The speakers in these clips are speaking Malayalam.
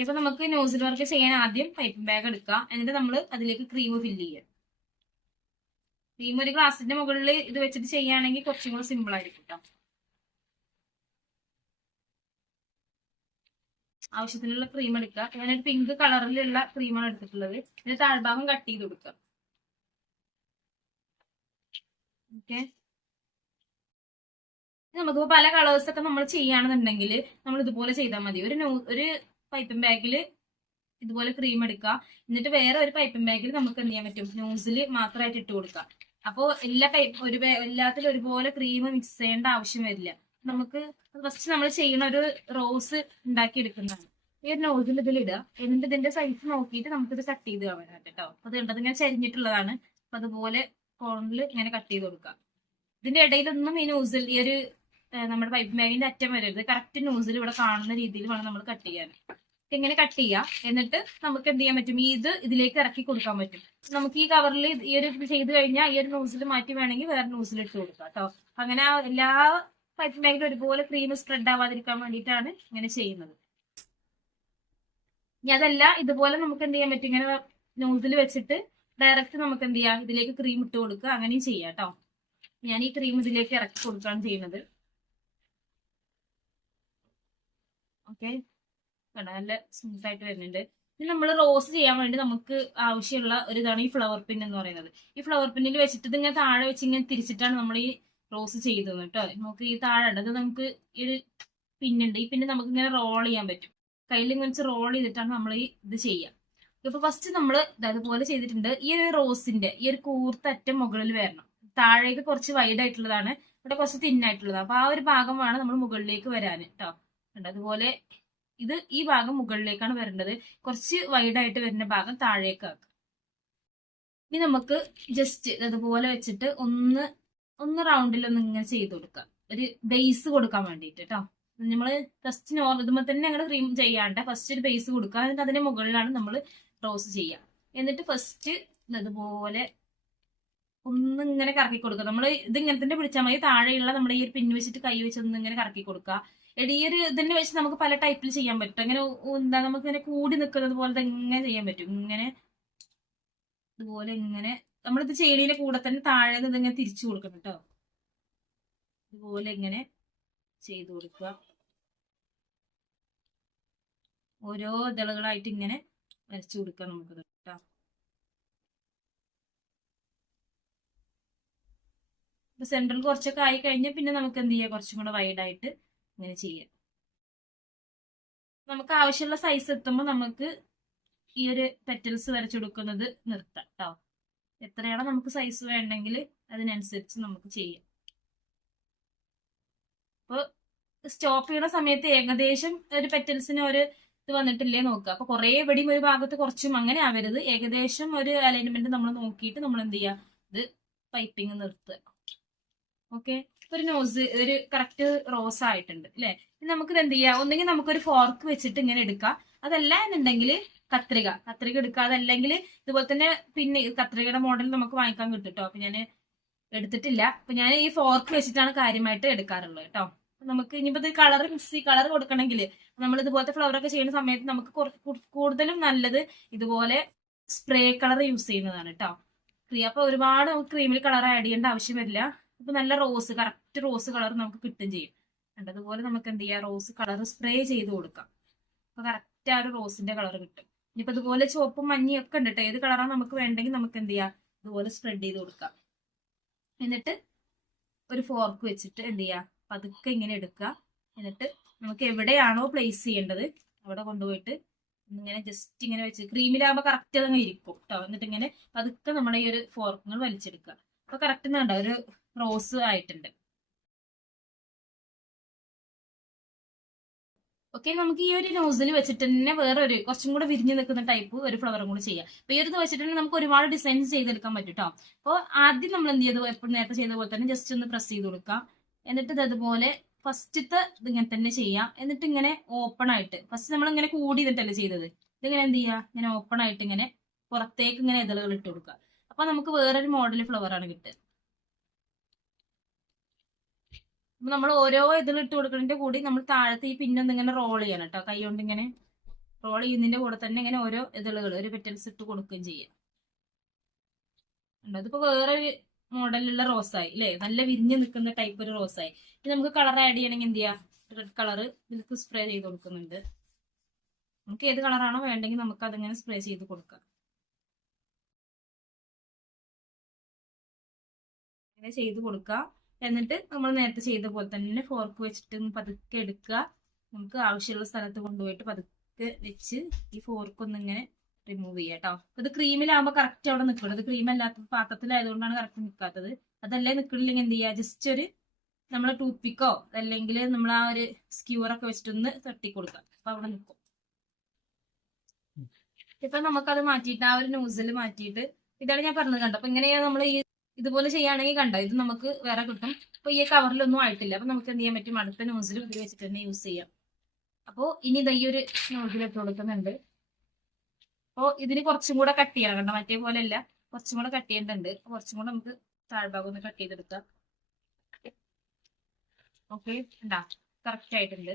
ഇപ്പൊ നമുക്ക് നോസിൽ വർക്ക് ചെയ്യാൻ ആദ്യം പൈപ്പിംഗ് ബാഗ് എടുക്കാം. എന്നിട്ട് നമ്മൾ അതിലേക്ക് ക്രീം ഫില്ല് ചെയ്യാം. ക്രീം ഒരു ഗ്ലാസിന്റെ മുകളിൽ ഇത് വെച്ചിട്ട് ചെയ്യുകയാണെങ്കിൽ കുറച്ചും കൂടെ സിമ്പിൾ ആയിരിക്കും കേട്ടോ. ആവശ്യത്തിനുള്ള ക്രീം എടുക്കുക. ഞാനൊരു പിങ്ക് കളറിലുള്ള ക്രീമാണ് എടുത്തിട്ടുള്ളത്. ഇതിന് താഴ്ഭാഗം കട്ട് ചെയ്ത് കൊടുക്കുക. ഓക്കെ, നമുക്ക് പല കളേഴ്സ് ഒക്കെ നമ്മൾ ചെയ്യുകയാണെന്നുണ്ടെങ്കിൽ നമ്മൾ ഇതുപോലെ ചെയ്താൽ മതി. ഒരു പൈപ്പിംഗ് ബാഗിൽ ഇതുപോലെ ക്രീം എടുക്കുക. എന്നിട്ട് വേറെ ഒരു പൈപ്പിംഗ് ബാഗിൽ നമുക്ക് എന്ത് ചെയ്യാൻ പറ്റും, നോസിൽ മാത്രമായിട്ട് ഇട്ട് കൊടുക്കാം. അപ്പോൾ എല്ലാത്തിലും ഒരുപോലെ ക്രീം മിക്സ് ചെയ്യേണ്ട ആവശ്യം വരില്ല. നമുക്ക് ഫസ്റ്റ് നമ്മൾ ചെയ്യുന്ന ഒരു റോസ് ഉണ്ടാക്കി എടുക്കുന്നതാണ്. ഈ ഒരു നോസിൽ ഇതിലിടുക. എന്നിട്ട് ഇതിന്റെ സൈസ് നോക്കിയിട്ട് നമുക്കിത് കട്ട് ചെയ്ത് കാണാൻ കേട്ടോ. അത് കണ്ടത് ഇങ്ങനെ ചരിഞ്ഞിട്ടുള്ളതാണ്. അപ്പൊ അതുപോലെ കോണിൽ ഇങ്ങനെ കട്ട് ചെയ്ത് കൊടുക്കുക. ഇതിന്റെ ഇടയിലൊന്നും ഈ നോസിൽ ഈ ഒരു നമ്മുടെ പൈപ്പ് ബാഗിന്റെ അറ്റം വരരുത്. കറക്റ്റ് നോസിൽ ഇവിടെ കാണുന്ന രീതിയിൽ വേണം നമ്മൾ കട്ട് ചെയ്യാൻ. ഇങ്ങനെ കട്ട് ചെയ്യാം. എന്നിട്ട് നമുക്ക് എന്ത് ചെയ്യാൻ പറ്റും, ഇതിലേക്ക് ഇറക്കി കൊടുക്കാൻ പറ്റും. നമുക്ക് ഈ കവറിൽ ഈ ഒരു ചെയ്ത് കഴിഞ്ഞാൽ ഈ ഒരു നോസിൽ മാറ്റി വേണമെങ്കിൽ വേറെ നോസിൽ ഇട്ട് കൊടുക്കാം കേട്ടോ. അങ്ങനെ എല്ലാ പൈപ്പ് ബാഗിലും ഒരുപോലെ ക്രീം സ്പ്രെഡ് ആവാതിരിക്കാൻ വേണ്ടിയിട്ടാണ് ഇങ്ങനെ ചെയ്യുന്നത്. ഇനി അതല്ല, ഇതുപോലെ നമുക്ക് എന്ത് ചെയ്യാൻ പറ്റും, ഇങ്ങനെ നോസിൽ വെച്ചിട്ട് ഡയറക്റ്റ് നമുക്ക് എന്ത് ചെയ്യാം, ഇതിലേക്ക് ക്രീം ഇട്ട് കൊടുക്കുക. അങ്ങനെയും ചെയ്യാം കേട്ടോ. ഞാൻ ഈ ക്രീം ഇതിലേക്ക് ഇറക്കി കൊടുക്കുകയാണ് ചെയ്യുന്നത്. ഓക്കെ, നല്ല സ്മൂത്ത് ആയിട്ട് വരുന്നുണ്ട്. ഇനി നമ്മൾ റോസ് ചെയ്യാൻ വേണ്ടി നമുക്ക് ആവശ്യമുള്ള ഒരു ഇതാണ് ഈ ഫ്ലവർ പിൻ എന്ന് പറയുന്നത്. ഈ ഫ്ലവർ പിന്നിൽ വെച്ചിട്ട് ഇതിങ്ങനെ താഴെ വെച്ച് ഇങ്ങനെ തിരിച്ചിട്ടാണ് നമ്മൾ ഈ റോസ് ചെയ്തത് കേട്ടോ. നമുക്ക് ഈ താഴെ അത് നമുക്ക് ഈ ഒരു പിന്നുണ്ട്. ഈ പിന്ന് നമുക്ക് ഇങ്ങനെ റോൾ ചെയ്യാൻ പറ്റും. കയ്യിൽ ഇങ്ങനെ റോൾ ചെയ്തിട്ടാണ് നമ്മൾ ഈ ഇത് ചെയ്യുക. ഇപ്പൊ ഫസ്റ്റ് നമ്മൾ അതുപോലെ ചെയ്തിട്ടുണ്ട്. ഈ ഒരു റോസിന്റെ ഈ ഒരു കൂർത്തറ്റം മുകളിൽ വരണം. താഴേക്ക് കുറച്ച് വൈഡ് ആയിട്ടുള്ളതാണ്, ഇവിടെ കുറച്ച് തിന്നായിട്ടുള്ളതാണ്. അപ്പൊ ആ ഒരു ഭാഗം വേണം നമ്മൾ മുകളിലേക്ക് വരാൻ കേട്ടോ. അതുപോലെ ഈ ഭാഗം മുകളിലേക്കാണ് വരേണ്ടത്. കുറച്ച് വൈഡ് ആയിട്ട് വരുന്ന ഭാഗം താഴേക്ക് ആക്കുക. ഇനി നമുക്ക് ജസ്റ്റ് അതുപോലെ വെച്ചിട്ട് ഒന്ന് റൗണ്ടിലൊന്ന് ഇങ്ങനെ ചെയ്ത് കൊടുക്കാം, ഒരു ബേസ് കൊടുക്കാൻ വേണ്ടിയിട്ട് കേട്ടോ. നമ്മൾ ഫസ്റ്റ് ഇതുമ്പോൾ തന്നെ അങ്ങനെ ക്രീം ചെയ്യാണ്ട് ഫസ്റ്റ് ഒരു ബേസ് കൊടുക്കുക. എന്നിട്ട് അതിന്റെ മുകളിലാണ് നമ്മൾ റോസ് ചെയ്യുക. എന്നിട്ട് ഫസ്റ്റ് അതുപോലെ ഇങ്ങനെ കറക്കി കൊടുക്കുക. നമ്മൾ ഇതിങ്ങനെ തന്നെ പിടിച്ചാൽ മതി. താഴെയുള്ള നമ്മുടെ ഈ ഒരു പിന്ന് വെച്ചിട്ട് കൈ വെച്ച് ഇങ്ങനെ കറക്കി കൊടുക്കുക. ഈ ഒരു ഇതിനെ വെച്ച് നമുക്ക് പല ടൈപ്പിൽ ചെയ്യാൻ പറ്റും. അങ്ങനെ നമുക്ക് ഇങ്ങനെ കൂടി നിൽക്കുന്നത് പോലെ എങ്ങനെ ചെയ്യാൻ പറ്റും. ഇതുപോലെ ഇങ്ങനെ നമ്മളിത് ചെയ്യണതിന്റെ കൂടെ തന്നെ താഴെ നിന്ന് ഇതിങ്ങനെ തിരിച്ചു കൊടുക്കണം കേട്ടോ. ഇതുപോലെ ഇങ്ങനെ ചെയ്തു കൊടുക്കുക. ഓരോ ഇതളുകളായിട്ട് ഇങ്ങനെ വരച്ചു കൊടുക്കാം നമുക്ക് കേട്ടോ. ഇപ്പൊ സെൻട്രൽ കുറച്ചൊക്കെ ആയി കഴിഞ്ഞാൽ പിന്നെ നമുക്ക് എന്ത് ചെയ്യാം, കുറച്ചും കൂടെ വൈഡായിട്ട് ഇങ്ങനെ ചെയ്യാം. നമുക്ക് ആവശ്യമുള്ള സൈസ് എത്തുമ്പോൾ നമുക്ക് ഈ ഒരു പെറ്റൽസ് വരച്ചു കൊടുക്കുന്നത് നിർത്താം കേട്ടോ. എത്രയാണോ നമുക്ക് സൈസ് വേണ്ടെങ്കിൽ അതിനനുസരിച്ച് നമുക്ക് ചെയ്യാം. അപ്പോൾ സ്റ്റോപ്പ് ചെയ്യുന്ന സമയത്ത് ഏകദേശം ഒരു പെറ്റൽസിന് ഒരു ഇത് വന്നിട്ടില്ലേ നോക്കുക. അപ്പൊ കുറെ എവിടെയും ഒരു ഭാഗത്ത് കുറച്ചും അങ്ങനെ ആവരുത്. ഏകദേശം ഒരു അലൈൻമെന്റ് നമ്മൾ നോക്കിയിട്ട് നമ്മൾ എന്ത് ചെയ്യുക, ഇത് പൈപ്പിംഗ് നിർത്തുക. ഓക്കെ, ഒരു നോസ് ഒരു കറക്റ്റ് റോസ് ആയിട്ടുണ്ട് അല്ലെ. നമുക്ക് ഇത് എന്ത് ചെയ്യാം, ഒന്നെങ്കിൽ നമുക്കൊരു ഫോർക്ക് വെച്ചിട്ട് ഇങ്ങനെ എടുക്കാം. അതല്ല എന്നുണ്ടെങ്കിൽ കത്രിക എടുക്കുക. അതല്ലെങ്കിൽ ഇതുപോലെ തന്നെ പിന്നെ കത്രികയുടെ മോഡൽ നമുക്ക് വാങ്ങിക്കാൻ കിട്ടും കേട്ടോ. അപ്പൊ ഞാൻ എടുത്തിട്ടില്ല. അപ്പൊ ഞാൻ ഈ ഫോർക്ക് വെച്ചിട്ടാണ് കാര്യമായിട്ട് എടുക്കാറുള്ളത് കേട്ടോ. നമുക്ക് ഇനിയിപ്പോ ഇത് കളർ കൊടുക്കണമെങ്കിൽ നമ്മൾ ഇതുപോലത്തെ ഫ്ലവർ ഒക്കെ ചെയ്യുന്ന സമയത്ത് നമുക്ക് കൂടുതലും നല്ലത് ഇതുപോലെ സ്പ്രേ കളർ യൂസ് ചെയ്യുന്നതാണ് കേട്ടോ. അപ്പൊ ഒരുപാട് നമുക്ക് ക്രീമിൽ കളർ ആഡ് ചെയ്യേണ്ട ആവശ്യം വരില്ല. അപ്പൊ നല്ല കറക്റ്റ് റോസ് കളർ നമുക്ക് കിട്ടും ചെയ്യും. അതുപോലെ നമുക്ക് എന്ത് ചെയ്യാം, റോസ് കളർ സ്പ്രേ ചെയ്ത് കൊടുക്കാം. അപ്പൊ കറക്റ്റ് ആ ഒരു റോസിന്റെ കളർ കിട്ടും. ഇനിയിപ്പോ ഇതുപോലെ ചുവപ്പും മഞ്ഞയും ഒക്കെ ഉണ്ട് കേട്ടോ. ഏത് കളറാണ് നമുക്ക് വേണ്ടെങ്കിൽ നമുക്ക് എന്ത് ചെയ്യാം, ഇതുപോലെ സ്പ്രെഡ് ചെയ്ത് കൊടുക്കാം. എന്നിട്ട് ഒരു ഫോർക്ക് വെച്ചിട്ട് എന്ത് ചെയ്യാം, പതുക്കെ ഇങ്ങനെ എടുക്കുക. എന്നിട്ട് നമുക്ക് എവിടെയാണോ പ്ലേസ് ചെയ്യേണ്ടത് അവിടെ കൊണ്ടുപോയിട്ട് ഇങ്ങനെ ജസ്റ്റ് ഇങ്ങനെ വെച്ച് ക്രീമിലാകുമ്പോൾ കറക്റ്റ് അതങ്ങ് ഇരിക്കും കേട്ടോ. എന്നിട്ട് ഇങ്ങനെ പതുക്കെ നമ്മുടെ ഈ ഒരു ഫോർക്കുകൾ വലിച്ചെടുക്കുക. അപ്പൊ കറക്റ്റ് വേണ്ട ഒരു റോസ് ആയിട്ടുണ്ട്. ഓക്കെ, നമുക്ക് ഈ ഒരു നോസിൽ വെച്ചിട്ട് തന്നെ വേറൊരു കുറച്ചും കൂടെ വിരിഞ്ഞു നിൽക്കുന്ന ടൈപ്പ് ഒരു ഫ്ലവറും കൂടെ ചെയ്യാം. അപ്പൊ ഈ ഒരു വെച്ചിട്ട് തന്നെ നമുക്ക് ഒരുപാട് ഡിസൈൻസ് ചെയ്തെടുക്കാൻ പറ്റും കേട്ടോ. അപ്പോൾ ആദ്യം നമ്മൾ എന്ത് ചെയ്തു, എപ്പോഴും നേരത്തെ ചെയ്ത പോലെ തന്നെ ജസ്റ്റ് ഒന്ന് പ്രസ് ചെയ്ത് കൊടുക്കാം. എന്നിട്ട് ഇതുപോലെ ഫസ്റ്റത്തെ ഇതിങ്ങനെ തന്നെ ചെയ്യാം. എന്നിട്ട് ഇങ്ങനെ ഓപ്പൺ ആയിട്ട് ഫസ്റ്റ് നമ്മൾ ഇങ്ങനെ കൂടി ചെയ്തിട്ടല്ലേ ചെയ്തത്, ഇതിങ്ങനെ എന്ത് ചെയ്യുക, ഇങ്ങനെ ഓപ്പൺ ആയിട്ട് ഇങ്ങനെ പുറത്തേക്ക് ഇങ്ങനെ ഇതളുകൾ ഇട്ട് കൊടുക്കുക. അപ്പൊ നമുക്ക് വേറൊരു മോഡൽ ഫ്ലവർ ആണ് കിട്ടുക. അപ്പൊ നമ്മൾ ഓരോ ഇതിൽ ഇട്ട് കൊടുക്കുന്നതിന്റെ കൂടി നമ്മൾ താഴത്തെ ഈ പിന്നൊന്ന് ഇങ്ങനെ റോൾ ചെയ്യണം കേട്ടോ. കൈ കൊണ്ട് ഇങ്ങനെ റോൾ ചെയ്യുന്നതിന്റെ കൂടെ തന്നെ ഇങ്ങനെ ഓരോ ഇതളുകൾ ഒരു പെറ്റൽസ് ഇട്ട് കൊടുക്കുകയും ചെയ്യാം. അതിപ്പോ വേറൊരു മോഡലിലുള്ള റോസായി അല്ലേ, നല്ല വിരിഞ്ഞ് നിൽക്കുന്ന ടൈപ്പ് ഒരു റോസായി. ഇനി നമുക്ക് കളർ ആഡ് ചെയ്യണമെങ്കിൽ എന്ത് ചെയ്യാം, റെഡ് കളർ ഇതിലേക്ക് സ്പ്രേ ചെയ്ത് കൊടുക്കുന്നുണ്ട്. നമുക്ക് ഏത് കളറാണോ വേണ്ടെങ്കിൽ നമുക്ക് അതിങ്ങനെ സ്പ്രേ ചെയ്ത് കൊടുക്കാം. ഇങ്ങനെ ചെയ്ത് കൊടുക്കുക. എന്നിട്ട് നമ്മൾ നേരത്തെ ചെയ്ത പോലെ തന്നെ ഫോർക്ക് വെച്ചിട്ട് പതുക്കെ എടുക്കുക. നമുക്ക് ആവശ്യമുള്ള സ്ഥലത്ത് കൊണ്ടുപോയിട്ട് പതുക്കെ വെച്ച് ഈ ഫോർക്ക് ഒന്നിങ്ങനെ റിമൂവ് ചെയ്യാം കേട്ടോ. ഇത് ക്രീമിലാകുമ്പോൾ കറക്റ്റ് അവിടെ നിൽക്കണം. ഇത് ക്രീം അല്ലാത്ത പാത്രത്തിലായതുകൊണ്ടാണ് കറക്റ്റ് നിൽക്കാത്തത്. അതല്ലേ നിൽക്കണില്ലെങ്കിൽ എന്ത് ചെയ്യുക, ജസ്റ്റ് ഒരു നമ്മളെ ടൂത്ത് പിക്കോ അല്ലെങ്കിൽ നമ്മൾ ആ ഒരു സ്ക്യൂറൊക്കെ വെച്ചിട്ടൊന്ന് തട്ടി കൊടുക്കുക. അപ്പൊ അവിടെ നിൽക്കും. ഇപ്പൊ നമുക്കത് മാറ്റിയിട്ട് ആ ഒരു നോസിൽ മാറ്റിയിട്ട് ഇതാണ് ഞാൻ പറഞ്ഞത് കണ്ടോ. അപ്പൊ ഇങ്ങനെയാ നമ്മൾ ഈ ഇതുപോലെ ചെയ്യുകയാണെങ്കിൽ കണ്ടോ, ഇത് നമുക്ക് വേറെ കിട്ടും. അപ്പൊ ഈ കവറിലൊന്നും ആയിട്ടില്ല. അപ്പൊ നമുക്ക് എന്ത് ചെയ്യാൻ പറ്റും, അടുത്ത നോസിൽ ഇത് വെച്ചിട്ട് തന്നെ യൂസ് ചെയ്യാം. അപ്പോൾ ഇനി ഈ ഒരു നോസിൽ ഇട്ട് കൊടുക്കുന്നുണ്ട്. അപ്പോൾ ഇതിന് കുറച്ചും കൂടെ കട്ട് ചെയ്യണം കണ്ടോ, മറ്റേ പോലെ അല്ല, കുറച്ചും കൂടെ കട്ട് ചെയ്യേണ്ടതുണ്ട്. കുറച്ചും കൂടെ നമുക്ക് താഴ്ഭാഗം ഒന്ന് കട്ട് ചെയ്തെടുക്കാം. ഓക്കെ, ഉണ്ടാ കറക്റ്റ് ആയിട്ടുണ്ട്.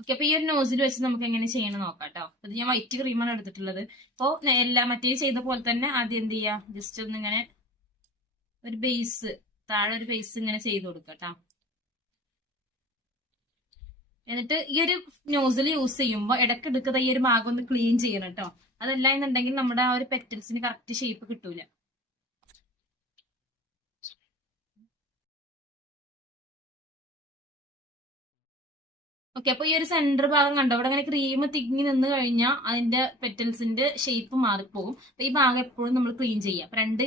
ഓക്കെ, അപ്പൊ ഈ ഒരു നോസിൽ വെച്ച് നമുക്ക് എങ്ങനെ ചെയ്യണം നോക്കാം കേട്ടോ. അത് ഞാൻ വൈറ്റ് ക്രീമാണ് എടുത്തിട്ടുള്ളത്. അപ്പോൾ എല്ലാം മറ്റേ ചെയ്ത പോലെ തന്നെ ആദ്യം എന്ത് ചെയ്യാ, ജസ്റ്റ് ഒന്നിങ്ങനെ ഒരു ബേസ്, താഴെ ഒരു ബേസ് ഇങ്ങനെ ചെയ്ത് കൊടുക്കാം കേട്ടോ. എന്നിട്ട് ഈ ഒരു നോസിൽ യൂസ് ചെയ്യുമ്പോൾ ഇടയ്ക്കെടുക്കുന്ന ഈ ഒരു ഭാഗം ഒന്ന് ക്ലീൻ ചെയ്യണം കേട്ടോ. അതല്ല എന്നുണ്ടെങ്കിൽ നമ്മുടെ ആ ഒരു പെറ്റൽസിന് കറക്റ്റ് ഷേപ്പ് കിട്ടൂല. ഓക്കെ, അപ്പൊ ഈ ഒരു സെന്റർ ഭാഗം കണ്ടോ, അവിടെ അങ്ങനെ ക്രീം തിങ്ങി നിന്ന് കഴിഞ്ഞാൽ അതിന്റെ പെറ്റൽസിന്റെ ഷേപ്പ് മാറിപ്പോകും. അപ്പൊ ഈ ഭാഗം എപ്പോഴും നമ്മൾ ക്ലീൻ ചെയ്യാം. അപ്പൊ 2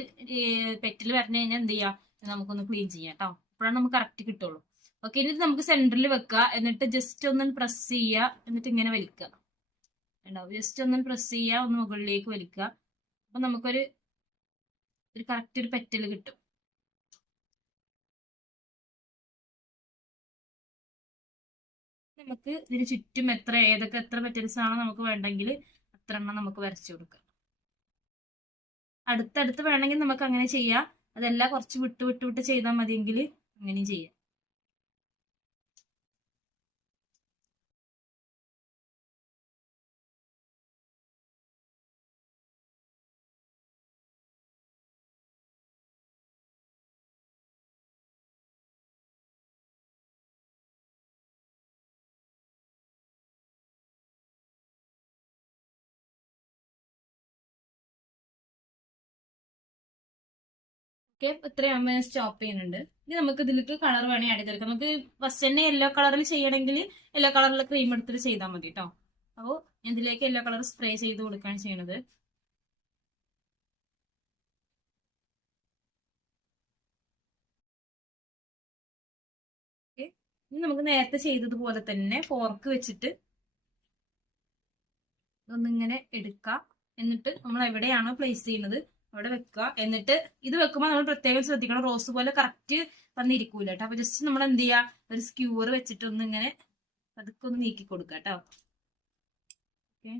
പെറ്റൽ വരണം കഴിഞ്ഞാൽ എന്ത് ചെയ്യാം, നമുക്കൊന്ന് ക്ലീൻ ചെയ്യാം കേട്ടോ. അപ്പോഴാണ് നമുക്ക് കറക്റ്റ് കിട്ടുള്ളൂ. ഓക്കെ, ഇനി നമുക്ക് സെന്ററിൽ വെക്കുക. എന്നിട്ട് ജസ്റ്റ് ഒന്ന് പ്രസ് ചെയ്യുക. എന്നിട്ട് ഇങ്ങനെ വലിക്കുക. ഉണ്ടാവും, ജസ്റ്റ് ഒന്ന് പ്രസ് ചെയ്യുക, ഒന്ന് മുകളിലേക്ക് വലിക്കുക. അപ്പൊ നമുക്കൊരു കറക്റ്റ് ഒരു പെറ്റൽ കിട്ടും. നമുക്ക് ഇതിന് ചുറ്റും എത്ര പെറ്റൽസ് ആണോ നമുക്ക് വേണ്ടെങ്കിൽ അത്ര എണ്ണം നമുക്ക് വരച്ചു കൊടുക്കാം. അടുത്തടുത്ത് വേണമെങ്കിൽ നമുക്ക് അങ്ങനെ ചെയ്യാം. അതെല്ലാം കുറച്ച് വിട്ട് വിട്ട് വിട്ട് ചെയ്താൽ മതിയെങ്കിൽ അങ്ങനെയും ചെയ്യാം. ഓക്കെ, ഇത്രയും സ്റ്റോപ്പ് ചെയ്യുന്നുണ്ട്. ഇനി നമുക്ക് ഇതിലേക്ക് കളർ വേണമെങ്കിൽ ആഡ് ചെയ്തെടുക്കാം. നമുക്ക് ഫസ്റ്റ് തന്നെ യെല്ലോ കളറിൽ ചെയ്യണമെങ്കിൽ യെല്ലോ കളറിൽ ക്രീം എടുത്തിട്ട് ചെയ്താൽ മതി കേട്ടോ. അപ്പോൾ ഇതിലേക്ക് യെല്ലോ കളർ സ്പ്രേ ചെയ്ത് കൊടുക്കുകയാണ് ചെയ്യണത്. ഇനി നമുക്ക് നേരത്തെ ചെയ്തതുപോലെ തന്നെ ഫോർക്ക് വെച്ചിട്ട് ഒന്നിങ്ങനെ എടുക്കാം. എന്നിട്ട് നമ്മൾ എവിടെയാണോ പ്ലേസ് ചെയ്യുന്നത് അവിടെ വെക്കുക. എന്നിട്ട് ഇത് വെക്കുമ്പോൾ നമ്മൾ പ്രത്യേകം ശ്രദ്ധിക്കണം, റോസ് പോലെ കറക്റ്റ് വന്നിരിക്കൂല കേട്ടോ. അപ്പൊ ജസ്റ്റ് നമ്മൾ എന്ത് ചെയ്യുക, ഒരു സ്ക്യൂർ വെച്ചിട്ട് ഒന്നിങ്ങനെ അതൊക്കെ ഒന്ന് നീക്കി കൊടുക്കുക കേട്ടോ. ഓക്കെ.